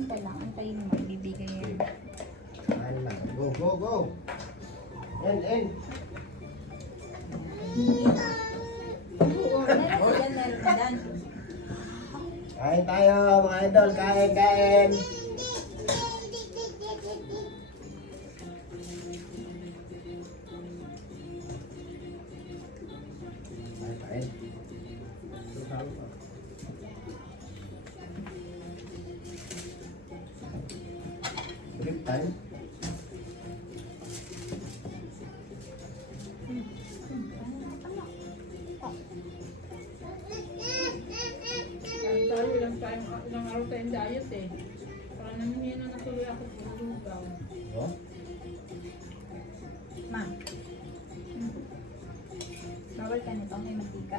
Banta lang. Antayin mo. Ibibigay yan. Kain lang. Go, go, go! End. Oo, meron yan. Meron na dan. Kain tayo, mga idol. Kain. Kain. Trip time. Tayo lang tayo, ilang araw tayong diet eh. Parang nangyayana na tuloy ako sa lugaw. Oh? Ma. Bawal ka nito. May mantika.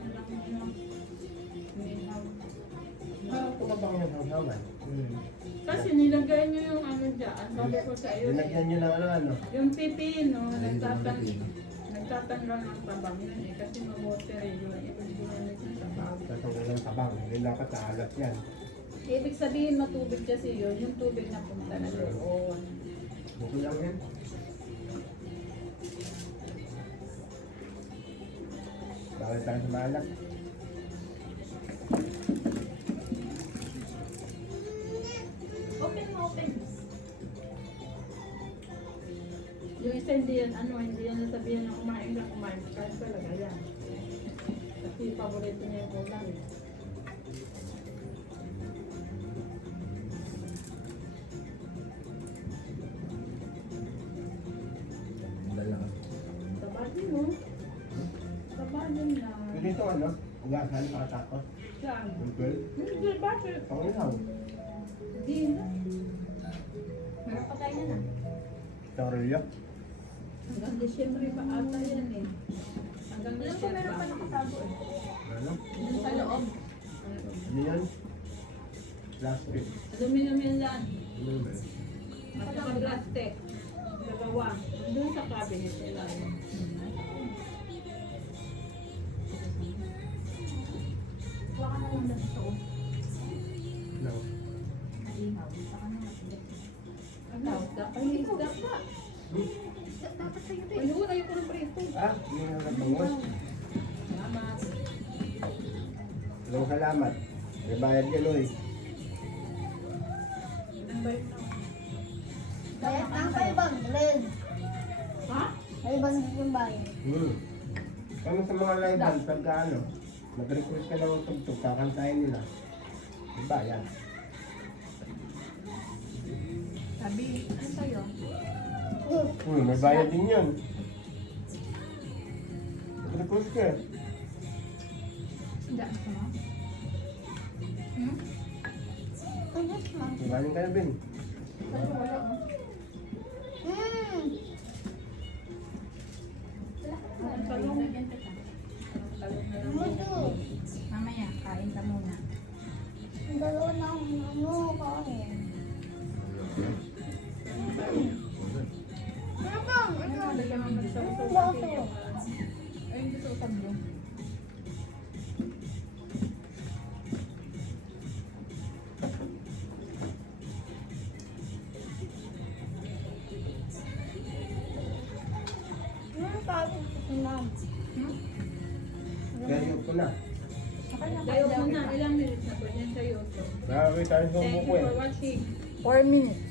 Alam mo na, minaw. Kumabang yung hanghawan. Kasi nilagay niyo yung ano dyan, sabi ko sa iyo. Dinagyan nyo ng ano. Yung pipino, nagtatanggal ng tabang yun eh. Kasi ma-water eh, yun. Ibig ginamit ng tabang. Tatanggal ng tabang. Hindi dapat sa alat yan. Ibig sabihin matubig kasi yun, yung tubig na punta na doon. Buko lang yan. Bawal tayo sa maalat. Open mo, open. Yung isa hindi yan, hindi yan nasabihan na kumain ka, kumain ka. Kahit talaga yan. Kasi paborito niya yung ulam eh. Sabagin mo. Sabagin na. Pwede ito ano? Ugasan para tapos. Saan? Uncle. Hindi, bakit? Pangilaw. Hindi na. Meron pa tayo na. Torillo. Hanggang Disyembre pa ata yan eh. Hanggang Alam ko Disyembre. meron pa nakatago eh. Ano? Dun sa loob. Ano yan? Plastic. Aluminum yan yan. Ano ba? At saka plastic. Dalawa. Doon sa cabinet nila yun. Kuha ka na lang dun sa loob. No. Naihaw. Saka na matilit. Ano? Dapat may isda pa. Dapat sa'yo to eh. Ayun, ayoko ng prito. Ah, hindi na natungos. Salamat. Walang salamat. May bayad ka, Loy. Ilan ba yun na? Bayad ang 500. Ha? 500 yung bayad. Kano sa mga live band, pagka ano, mag-request ka ng tugtog, kakantahin nila. May bayad. Sabi, ano sa'yo? May bayad din yan. Mag-request ka. Hindi, gusto mo? Hmm? Ano mo? Galing ka na, Ben. Sa'yo wala oh. Ang talong. Lagyan kita. Talong na lang. Mamaya, kain ka muna. Ang dalawa na ang ano, kain. Ano bang? Ano, lagyan mo sa Ang usap. baso. Ayun, gusto ko tablo. Ano kain ko na? Gayo ko na. Okay na, Dayo kain mo daw na, kita. ilang minutes na po yan sa YouTube. Nakakita tayo sa Thank buko you eh. for watching. 4 minutes.